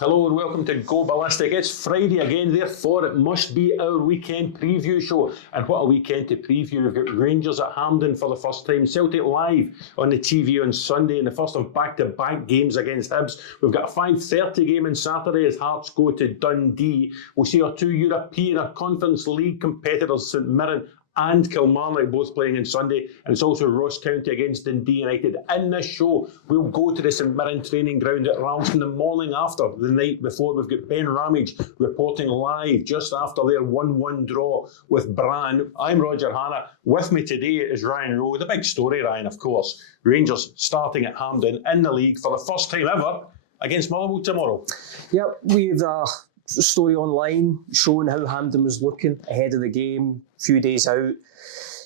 Hello and welcome to Go Ballistic. It's Friday again, therefore it must be our weekend preview show. And what a weekend to preview. We've got Rangers at Hampden for the first time, Celtic live on the TV on Sunday in the first of back-to-back games against Hibs. We've got a 5:30 game on Saturday as Hearts go to Dundee. We'll see our two European or Conference League competitors, St Mirren and Kilmarnock, both playing on Sunday, and it's also Ross County against Dundee United. In this show, we'll go to the St Mirren training ground at Ralston the morning after, the night before. We've got Ben Ramage reporting live just after their 1-1 draw with Brann. I'm Roger Hanna. With me today is Ryan Rowe. The big story, Ryan, of course. Rangers starting at Hampden in the league for the first time ever against Motherwell tomorrow. Yep, we've story online showing how Hampden was looking ahead of the game, a few days out,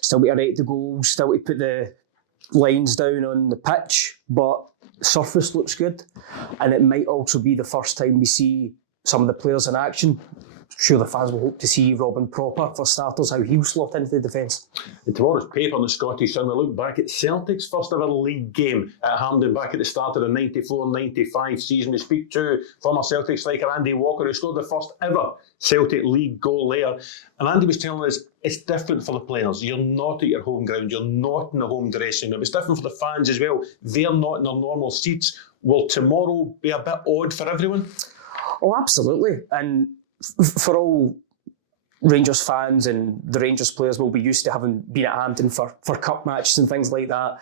still to be ready to go, still to put the lines down on the pitch, but the surface looks good, and it might also be the first time we see some of the players in action. I'm sure the fans will hope to see Robin Proper, for starters, how he'll slot into the defence. In tomorrow's paper in the Scottish Sun, we look back at Celtic's first ever league game at Hampden back at the start of the 94-95 season. We speak to former Celtic striker Andy Walker, who scored the first ever Celtic league goal there. And Andy was telling us it's different for the players. You're not at your home ground. You're not in the home dressing room. It's different for the fans as well. They're not in their normal seats. Will tomorrow be a bit odd for everyone? Oh, absolutely. And for all Rangers fans and the Rangers players will be used to having been at Hampden for cup matches and things like that,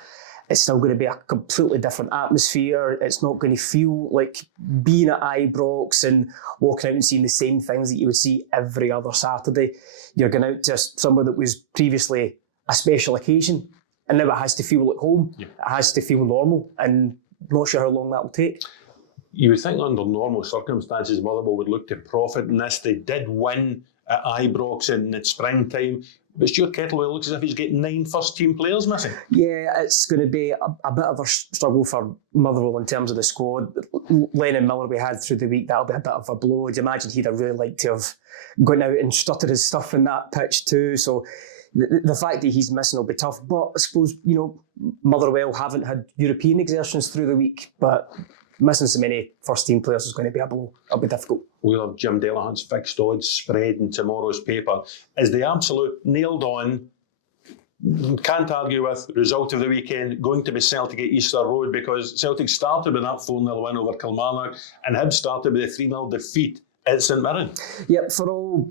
it's still going to be a completely different atmosphere. It's not going to feel like being at Ibrox and walking out and seeing the same things that you would see every other Saturday. You're going out to somewhere that was previously a special occasion, and now it has to feel like home. Yeah. It has to feel normal, and I'm not sure how long that will take. You would think under normal circumstances Motherwell would look to profit in this. They did win at Ibrox in the springtime. But Stuart Kettlewell looks as if he's getting 9 first-team players missing. Yeah, it's going to be a bit of a struggle for Motherwell in terms of the squad. Lennon Miller we had through the week, that'll be a bit of a blow. I'd imagine he'd have really liked to have gone out and strutted his stuff in that pitch too. So the fact that he's missing will be tough. But I suppose, Motherwell haven't had European exertions through the week, but missing so many first-team players is going to be a blow. It'll be difficult. We'll have Jim Delahunt's fixed odds spread in tomorrow's paper. Is the absolute nailed-on, can't argue with, result of the weekend going to be Celtic at Easter Road, because Celtic started with that 4-0 win over Kilmarnock and Hibs started with a 3-0 defeat at St Mirren. Yep, for all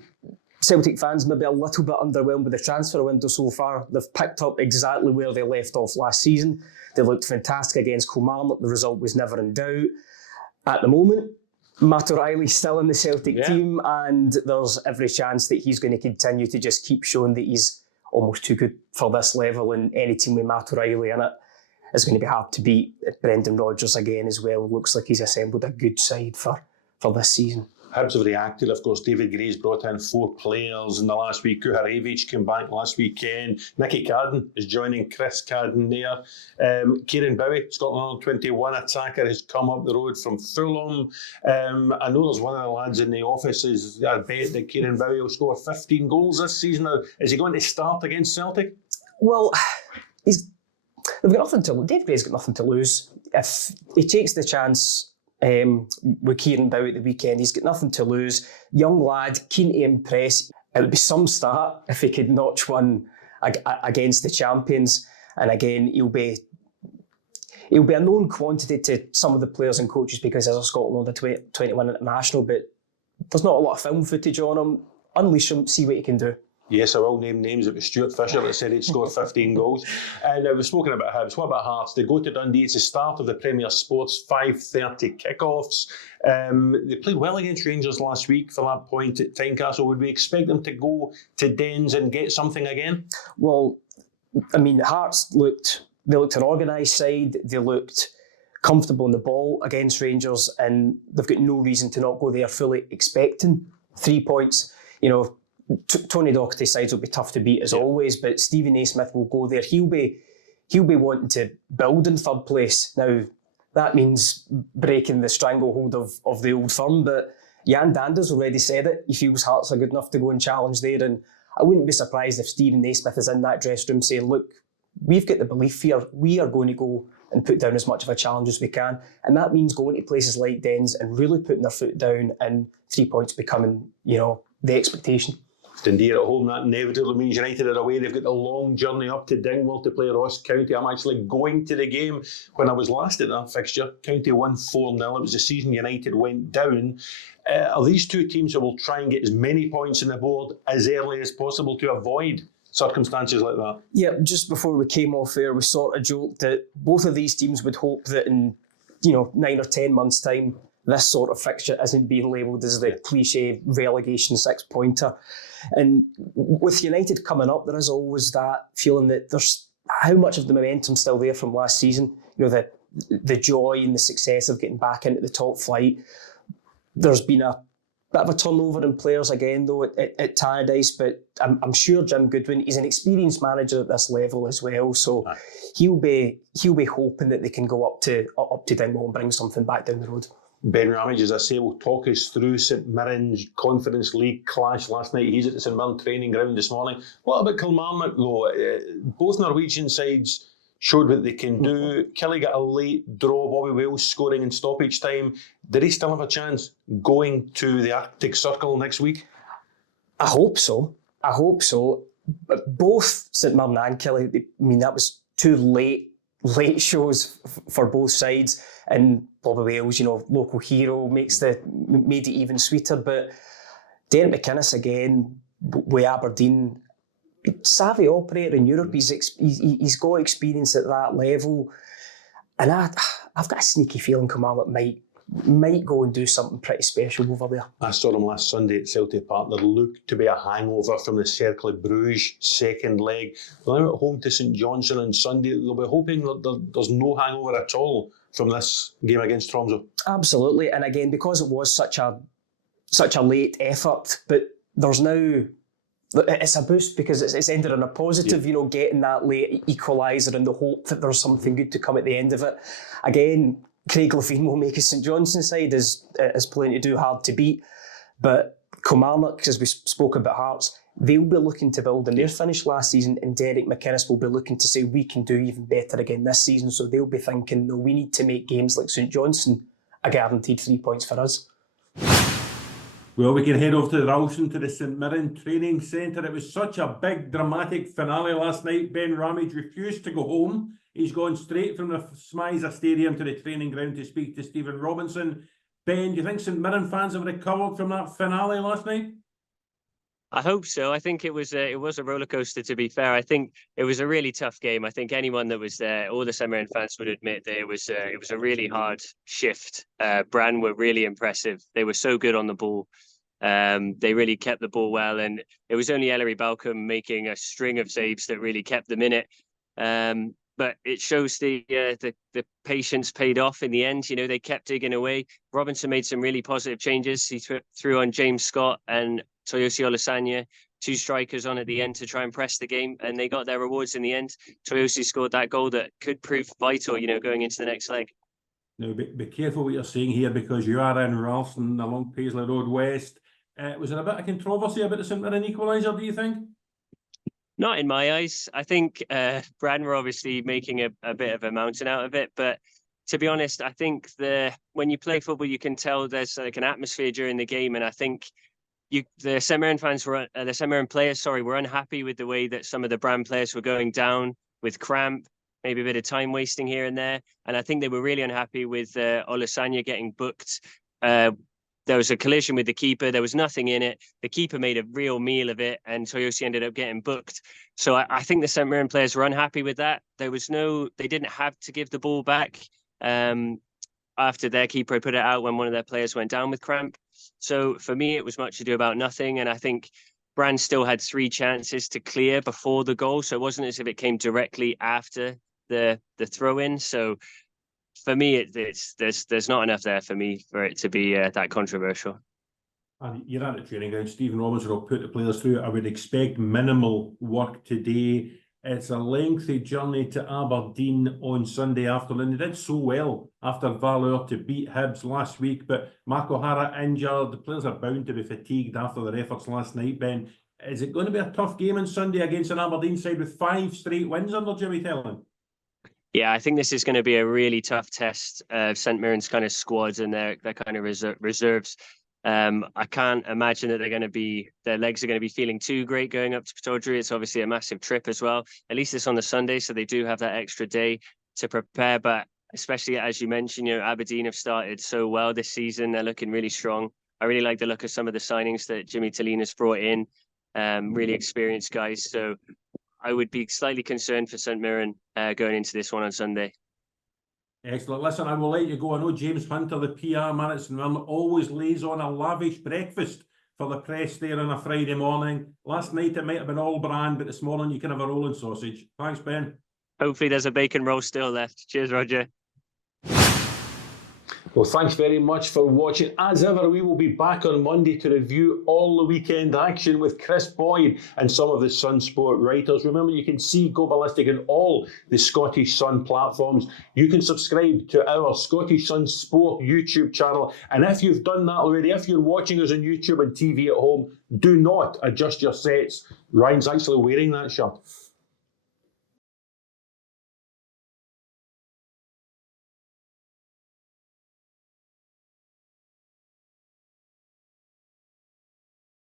Celtic fans maybe a little bit underwhelmed with the transfer window so far. They've picked up exactly where they left off last season. They looked fantastic against Kilmarnock. The result was never in doubt. At the moment, Matt O'Reilly's still in the Celtic team, and there's every chance that he's going to continue to just keep showing that he's almost too good for this level, and any team with Matt O'Reilly in it is going to be hard to beat. Brendan Rodgers again as well. Looks like he's assembled a good side for this season. Hibs have reacted, of course. David Gray's brought in 4 players in the last week. Kuharevich came back last weekend. Nicky Cadden is joining Chris Cadden there. Kieran Bowie, Scotland under-21 attacker, has come up the road from Fulham. I know there's one of the lads in the office is I bet that Kieran Bowie will score 15 goals this season. Now, is he going to start against Celtic? Well, they've got nothing to lose. Dave Gray's got nothing to lose. If he takes the chance with Kieran Bowie at the weekend, he's got nothing to lose. Young lad, keen to impress. It would be some start if he could notch one against the champions. And again, he'll be a known quantity to some of the players and coaches because he's a Scotland under 21 international, but there's not a lot of film footage on him. Unleash him, see what he can do. Yes, I will name names. It was Stuart Fisher that said he'd score 15 goals. And we've spoken about Hibs. What about Hearts? They go to Dundee. It's the start of the Premier Sports 5:30 kickoffs. They played well against Rangers last week for that point at Tynecastle. Would we expect them to go to Dens and get something again? Well, I mean, Hearts looked an organised side. They looked comfortable in the ball against Rangers, and they've got no reason to not go there fully expecting 3 points. Tony Docherty's sides will be tough to beat as always, but Stephen Naismith will go there. He'll be wanting to build in third place. Now, that means breaking the stranglehold of the old firm, but Jan Dander's already said it. He feels Hearts are good enough to go and challenge there, and I wouldn't be surprised if Stephen Naismith is in that dressing room saying, look, we've got the belief here, we are going to go and put down as much of a challenge as we can. And that means going to places like Dens and really putting their foot down and 3 points becoming, the expectation. Dundee at home, that inevitably means United are away. They've got the long journey up to Dingwall to play Ross County. I'm actually going to the game. When I was last at that fixture, County won 4-0. It was the season United went down. Are these two teams who will try and get as many points on the board as early as possible to avoid circumstances like that? Yeah, just before we came off air, we sort of joked that both of these teams would hope that in 9 or 10 months' time, this sort of fixture isn't being labelled as the cliche relegation 6-pointer. And with United coming up, there is always that feeling that there's how much of the momentum still there from last season. The joy and the success of getting back into the top flight. There's been a bit of a turnover in players again, though, at Tannadice, but I'm sure Jim Goodwin, he's an experienced manager at this level as well, so he'll be hoping that they can go up to Dingwall and bring something back down the road. Ben Ramage, as I say, will talk us through St Mirren's Conference League clash last night. He's at the St Mirren training ground this morning. What about Kilmarnock, though? Both Norwegian sides showed what they can do. Killie got a late draw, Bobby Wales scoring in stoppage time. Did he still have a chance going to the Arctic Circle next week? I hope so. But both St Mirren and Killie, that was two late shows for both sides. And Bobby Wales, local hero, made it even sweeter. But Derek McInnes again with Aberdeen, savvy operator in Europe. He's got experience at that level, and I've got a sneaky feeling Kilmarnock might go and do something pretty special over there. I saw them last Sunday at Celtic Park. There looked to be a hangover from the Cercle Bruges second leg. They're now at home to St Johnstone on Sunday. They'll be hoping that there's no hangover at all from this game against Tromsø. Absolutely, and again, because it was such a late effort, but there's now, it's a boost because it's ended on a positive, getting that late equaliser in the hope that there's something good to come at the end of it. Again, Craig Levine will make his St Johnstone side as playing to do, hard to beat, but Kilmarnock, as we spoke about Hearts, they'll be looking to build on their finish last season, and Derek McInnes will be looking to say we can do even better again this season. So they'll be thinking, no, we need to make games like St Johnstone a guaranteed 3 points for us. Well, we can head over to Ralston to the St Mirren Training Centre. It was such a big, dramatic finale last night. Ben Ramage refused to go home. He's gone straight from the Smiza Stadium to the training ground to speak to Stephen Robinson. Ben, do you think St Mirren fans have recovered from that finale last night? I hope so. I think it was a rollercoaster, to be fair. I think it was a really tough game. I think anyone that was there, all the St Mirren fans would admit that it was a really hard shift. Brann were really impressive. They were so good on the ball. They really kept the ball well, and it was only Ellery Balcom making a string of saves that really kept them in it. But it shows the patience paid off in the end. They kept digging away. Robinson made some really positive changes. He threw on James Scott and Toyosi Olasanya, two strikers on at the end to try and press the game, and they got their rewards in the end. Toyosi scored that goal that could prove vital, going into the next leg. Now, be careful what you're saying here, because you are in Ralston along Paisley Road West. Was there a bit of controversy about the St Mirren equaliser, do you think? Not in my eyes. I think Brann were obviously making a bit of a mountain out of it, but to be honest, I think when you play football, you can tell there's like an atmosphere during the game, and I think the St Mirren players were unhappy with the way that some of the Brann players were going down with cramp, maybe a bit of time wasting here and there, and I think they were really unhappy with Olasanya getting booked. There was a collision with the keeper. There was nothing in it. The keeper made a real meal of it, and Toyosi ended up getting booked. So I think the St Mirren players were unhappy with that. They didn't have to give the ball back after their keeper put it out when one of their players went down with cramp. So for me, it was much ado about nothing. And I think Brann still had 3 chances to clear before the goal. So it wasn't as if it came directly after the throw-in. So for me, there's not enough there for me for it to be that controversial. And you're at the training ground. Stephen Robinson will put the players through. I would expect minimal work today. It's a lengthy journey to Aberdeen on Sunday afternoon. They did so well after Valor to beat Hibs last week, but Mark O'Hara injured. The players are bound to be fatigued after their efforts last night, Ben. Is it going to be a tough game on Sunday against an Aberdeen side with 5 straight wins under Jimmy Tellin? Yeah, I think this is going to be a really tough test of St Mirren's kind of squads and their kind of reserves. I can't imagine that their legs are going to be feeling too great going up to Pittodrie. It's obviously a massive trip as well. At least it's on the Sunday, so they do have that extra day to prepare. But especially as you mentioned, Aberdeen have started so well this season. They're looking really strong. I really like the look of some of the signings that Jimmy Tillene has brought in. Really experienced guys. So I would be slightly concerned for St Mirren going into this one on Sunday. Excellent. Listen, I will let you go. I know James Hunter, the PR man at St Mirren, always lays on a lavish breakfast for the press there on a Friday morning. Last night it might have been all Brann, but this morning you can have a rolling sausage. Thanks, Ben. Hopefully there's a bacon roll still left. Cheers, Roger. Well, thanks very much for watching. As ever, we will be back on Monday to review all the weekend action with Chris Boyd and some of the Sun Sport writers. Remember, you can see Go Ballistic on all the Scottish Sun platforms. You can subscribe to our Scottish Sun Sport YouTube channel. And if you've done that already, if you're watching us on YouTube and TV at home, do not adjust your sets. Ryan's actually wearing that shirt.